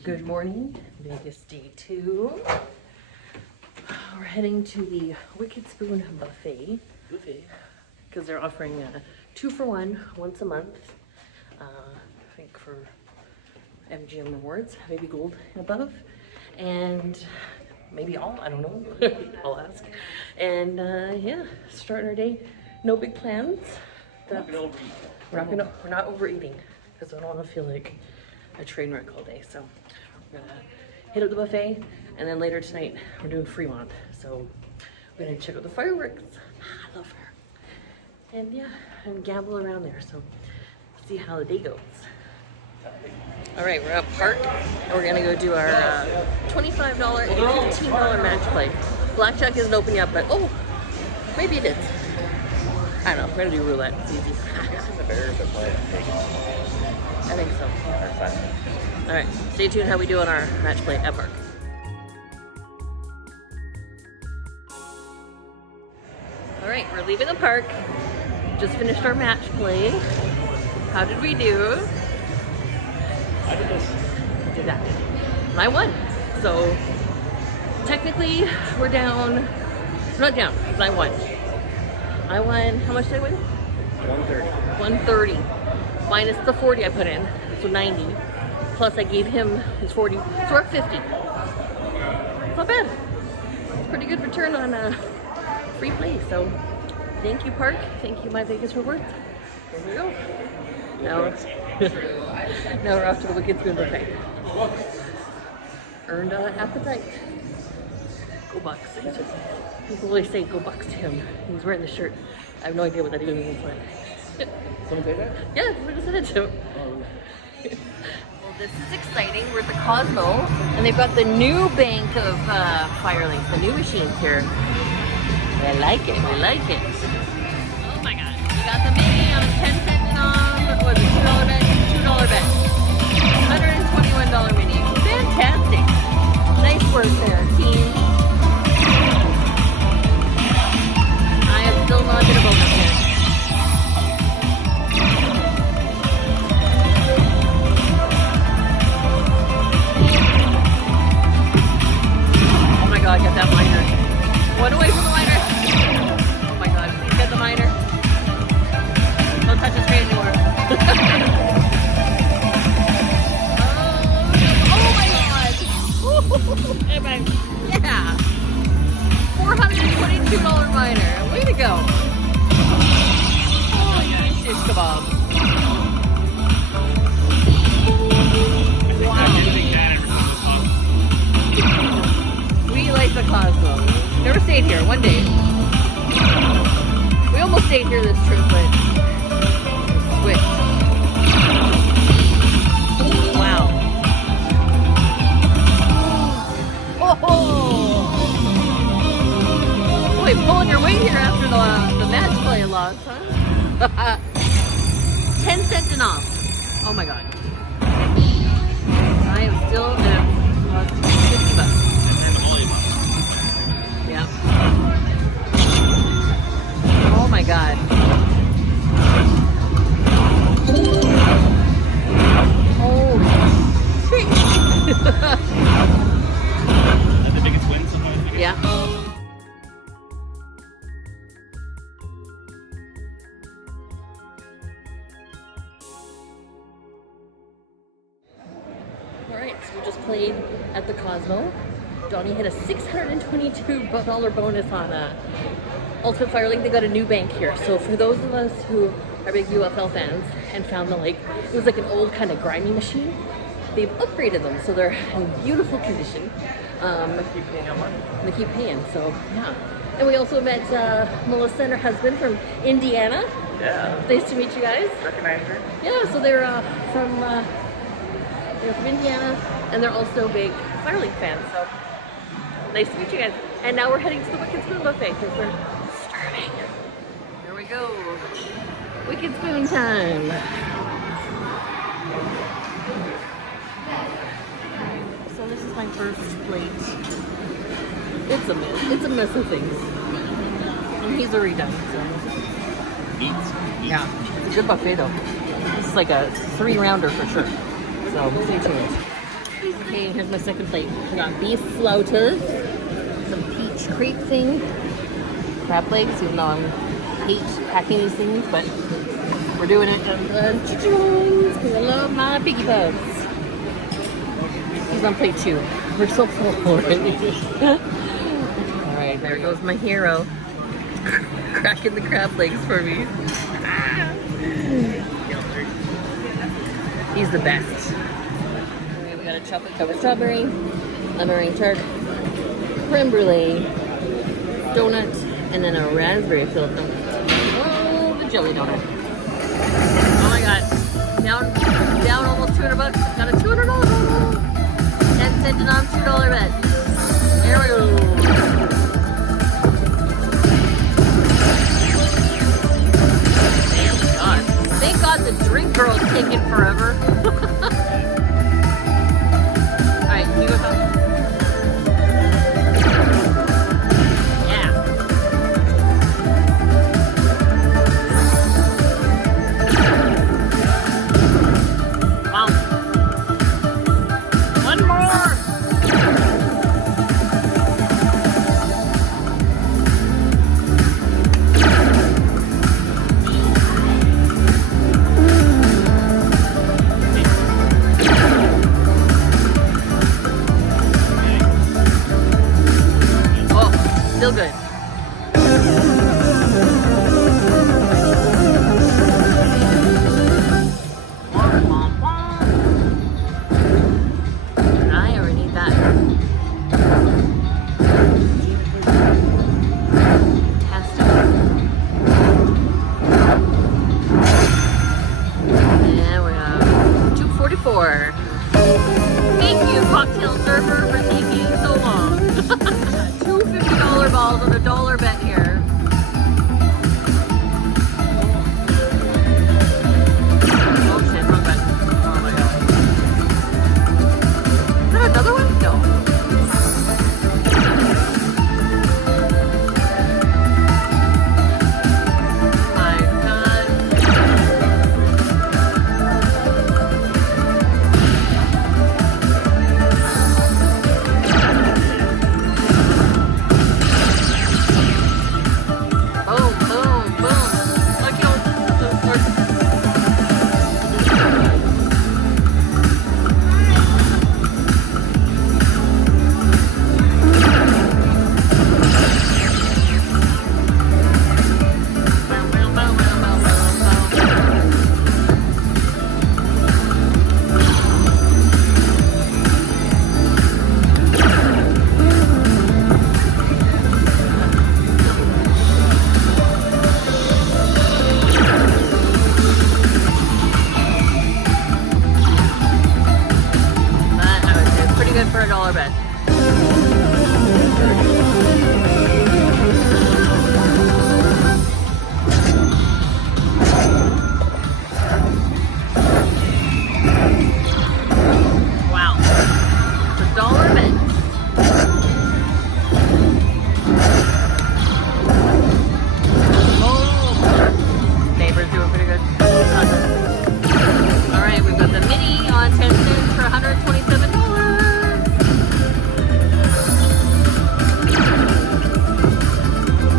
Good morning, Vegas day 2. We're heading to the Wicked Spoon Buffet because they're offering a 2-for-1 once a month. I think for MGM awards, maybe gold and above, and maybe all, I don't know. I'll ask. And yeah, starting our day. No big plans. We're not overeating because I don't want to feel like a train wreck all day. So we're gonna hit up the buffet, and then later tonight we're doing Fremont. So we're gonna check out the fireworks. I love her. And yeah, and gamble around there. So see how the day goes. All right, we're at Park, and we're gonna go do our $25 and $15 match play. Blackjack isn't open yet, but oh, maybe it is. I don't know. We're gonna do roulette. It's easy. I think so. All right, stay tuned how we do on our match play at Park. All right, we're leaving the park. Just finished our match play. How did we do? I did this. I did that. And I won. So technically, we're down. We're not down because I won. I won. How much did I win? 130. 130 minus the 40 I put in, so 90. Plus I gave him his 40, so we're at 50. It's not bad. It's a pretty good return on free play. So thank you, Park. Thank you, My Vegas Rewards. There we go. Now we're off to the Wicked Spoon Buffet. Earned appetite. Go Bucks. People always say go Bucks to him. He's wearing the shirt. I have no idea what that even means. Someone say that? Yeah, we just said it to him. Well, this is exciting. We're at the Cosmo, and they've got the new bank of firelings, the new machines here. I like it. We like it. Oh my God! We got the mini on a 10-cent knob. What was it? $2 bet. $2 bet. $121 mini. Fantastic. Nice work there, team. I am still not gonna bonus here. Oh my God, get that miner. One away from the miner. Oh my God, please get the miner. Don't touch the screen anymore. Oh my God. Yeah. $422 miner. Way to go. Holy shish kebab. We like the Cosmo. Never stayed here. One day. We almost stayed here this trip, but switched. Wow. Oh! Boy, pulling your weight here after the match play loss, huh? 10 cents and off. Oh my God. I am still at 50 bucks. Yeah. Oh my God. Oh shit. That's the biggest win sometimes. Yeah. Alright, so we just played at the Cosmo. Donnie hit a $622 bonus on Ultimate Firelink. They got a new bank here. So for those of us who are big UFL fans and found the it was like an old kind of grimy machine, they've upgraded them. So they're in beautiful condition. They keep paying how much? They keep paying, so yeah. And we also met Melissa and her husband from Indiana. Yeah. Nice to meet you guys. Recognize her? Yeah, so they're from Indiana, and they're also big Firelink fans, so nice to meet you guys. And now we're heading to the Wicked Spoon Buffet because we're starving. Here we go. Wicked Spoon time. So this is my first plate. It's a mess. It's a mess of things. And he's already done, so. Eats. Yeah. It's a good buffet though. This is like a 3-rounder for sure. So stay tuned. Okay, here's my second plate. We got beef floaters, some peach crepe thing, crab legs, even though I hate packing these things, but we're doing it. Because I love my piggy pugs. He's on plate 2. We're so full already. Alright, there goes my hero. Cracking the crab legs for me. He's the best. Okay, we got a chocolate covered strawberry, a meringue tart, creme brulee, donut, and then a raspberry filled donut. Oh, the jelly donut. Oh my god. Down almost 200 bucks. Got a $200 total. 10-cent denom $2 bet. There we go. Thank God the drink girl's taking forever. Alright, you go home. Yeah. Wow. One more. Still good. I already need that. Fantastic. And we have 244. Thank you, cocktail server, for taking so long. Two $50 balls on a $1 bet here. Oh shit, wrong bet. Oh my god. Is there another one? No. My god. Boom, boom, boom. Look, you know, that I would say pretty good for a $1 bet. Wow. It's a $1 bet. Oh. Neighbor's doing pretty good. Alright, we've got the mini on 10 cents for $127.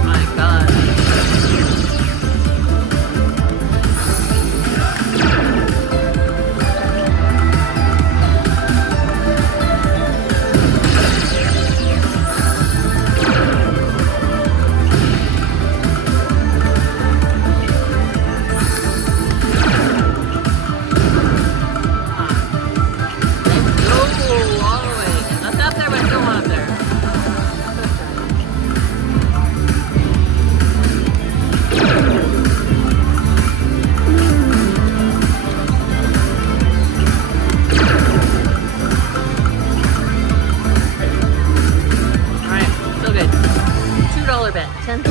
My god. All the way. That's up there, but still not up there. Alright, still good. $2 bet. 10 cents.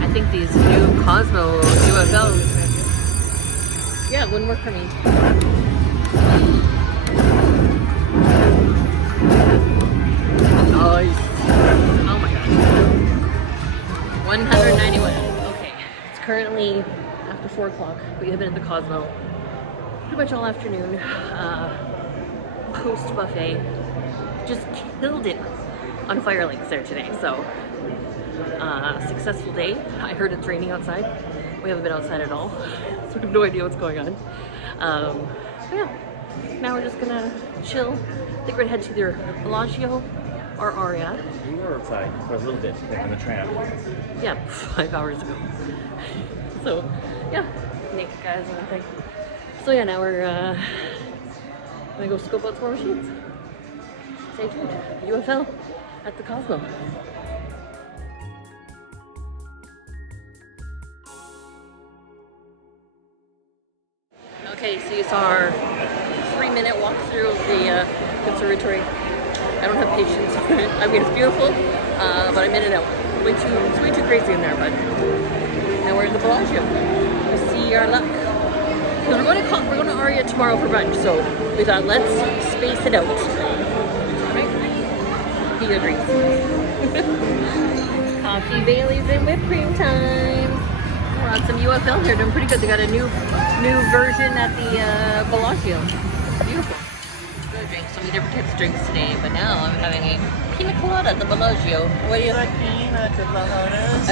I think these new Cosmo UFOs. Yeah, it wouldn't work for me. Nice. Oh my god. currently after 4 o'clock. We have been at the Cosmo pretty much all afternoon. Post buffet, just killed it on Fire Lakes there today. So successful day. I heard it's raining outside. We haven't been outside at all, so I have no idea what's going on. But yeah, now we're just gonna chill. I think we're gonna head to either Bellagio or Aria. We were outside for a little bit, like on the tram. Yeah, 5 hours ago. So yeah, naked guys and everything. So yeah, now we're gonna go scope out some more machines. Stay tuned. UFL at the Cosmo. Okay, so you saw our 3-minute walk through of the conservatory. I don't have patience for it. I mean, it's beautiful, but I'm in and out. It's way too crazy in there, but now we're in the Bellagio. We'll see our luck. Because we're going to Aria tomorrow for brunch, so we thought let's space it out. Right? He agrees. Coffee, Baileys, and whipped cream time. We're on some UFL here, doing pretty good. They got a new version at the Bellagio. Beautiful. Go drink so many different types of drinks today, but now I'm having a pina colada at the Bellagio. What do you like? Pina coladas.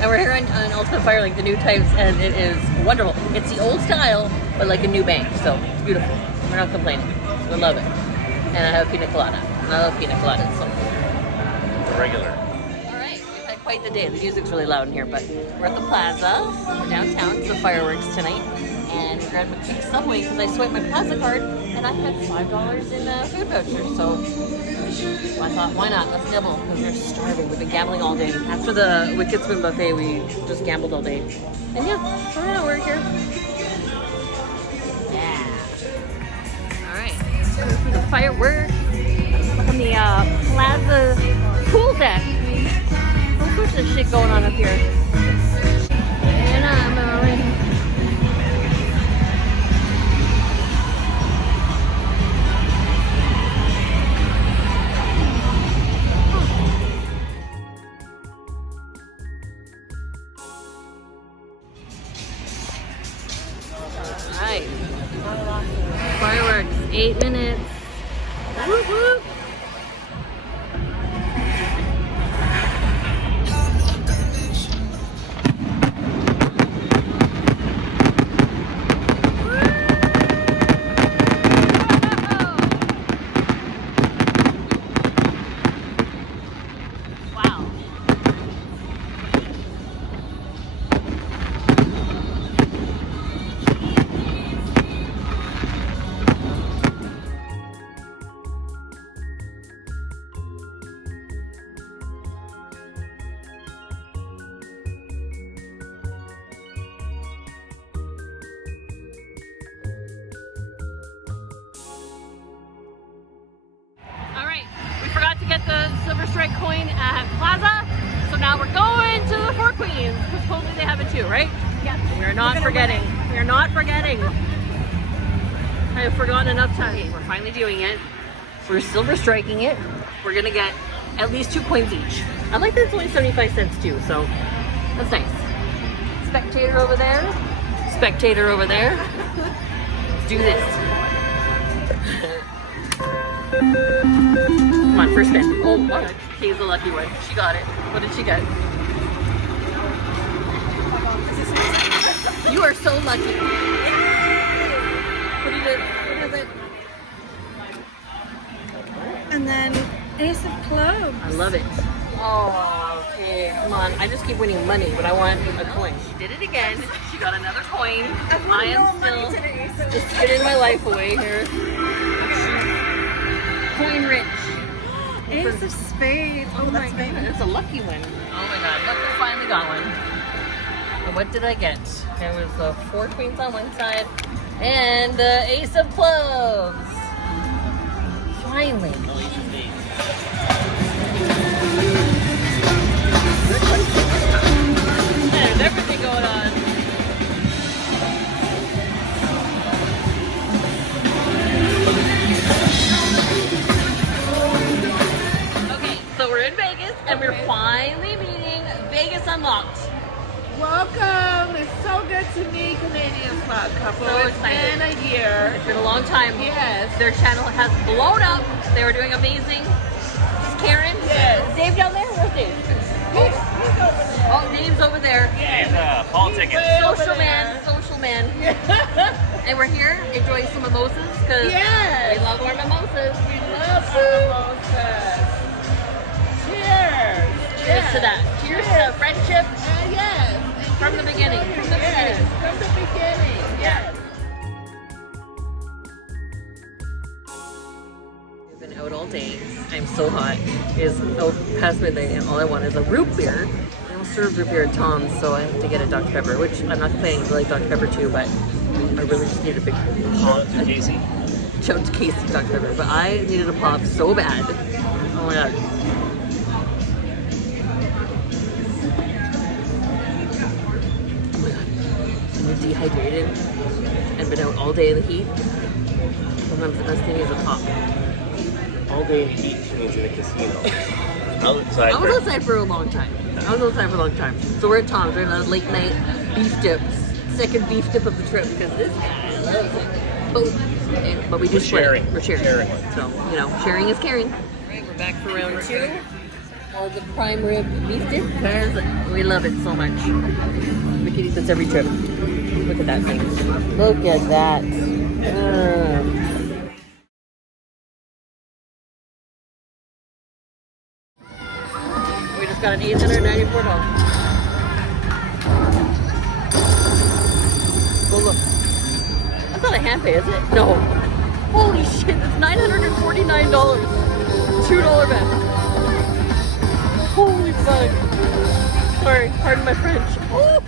And we're here on Ultimate Fire, like the new types, and it is wonderful. It's the old style, but like a new bank, so it's beautiful. We're not complaining. We love it. And I have a pina colada. And I love pina coladas, so. The regular. Quite the day. The music's really loud in here, but we're at the Plaza. We're downtown. It's the fireworks tonight. And we grabbed a quick Subway because I swiped my Plaza card and I had $5 in food vouchers. So I thought, why not? Let's nibble because we're starving. We've been gambling all day. After the Wicked Spoon buffet, we just gambled all day. And yeah, so now we're here. Yeah. All right. Time for the fireworks on the Plaza pool deck. All sorts of shit going on up here. And I'm already. Alright. Fireworks, 8 minutes. Whoop whoop. Get the Silver Strike coin at Plaza, so now we're going to the Four Queens because supposedly they have it too, right? Yeah. We're not forgetting. We're not forgetting. I have forgotten enough times. We're finally doing it. We're Silver Striking it. We're gonna get at least 2 coins each. I like that it's only 75 cents too, so that's nice. Spectator over there. Spectator over there. Let's do this. Come on, first spin. Oh, what? Kay's the lucky one. She got it. What did she get? You are so lucky. What is it? And then Ace of Clubs. I love it. Oh, okay. Come on. I just keep winning money, but I want a coin. She did it again. She got another coin. I am still just giving my life away here. Coin rich. Ace of Spades. Oh my god, that's a lucky one. Oh my god, look, I finally got one. And what did I get? There was the 4 queens on one side and the Ace of Clubs. Finally. There's everything going on. Okay, so we're in Vegas and we're finally meeting Vegas Unlocked. Welcome. It's so good to meet Canadian Slot Couple. So It's excited. been a year. It's been a long time. Yes. Their channel has blown up. They were doing amazing. This is Karen. Yes. Is Dave down there? Where's Dave? He's over there. Oh, Dave's over there. He's politicking. way over Social there. man, social man. And we're here enjoying some mimosas because Yes. we love our mimosas. We love mimosas. Cheers. Cheers to that. Cheers to friendship Yes. from the beginning. From the Yes. beginning. From the beginning. Yes. We've been out all day. I'm so hot. It's past midnight and all I want is a root beer. They don't serve root beer at Tom's, so I have to get a Dr. Pepper, which I'm not complaining. I like Dr. Pepper too, but I really just need a big pop. Casey. Shout out to Casey, Dr. Pepper, but I needed a pop so bad. Oh my god. Oh my god. I'm dehydrated and been out all day in the heat. Sometimes the best thing is a pop. All day in the heat means in a casino. Outside. I was outside for a long time. So we're at Tom's. We're in a late night beef dip. Second beef dip of the trip because this guy loves it. Boom. But we just split it. sharing. We're sharing. Sharing. So, you know, sharing is caring. Alright, we're back for round 2. All the prime rib beef dip because we love it so much. We can eat this every trip. Look at that thing. Look at that. We just got an $894. Oh look. That's not a hand pay, is it? No. Holy shit, it's $949. $2 bet. Holy fuck. Sorry, pardon my French. Oh,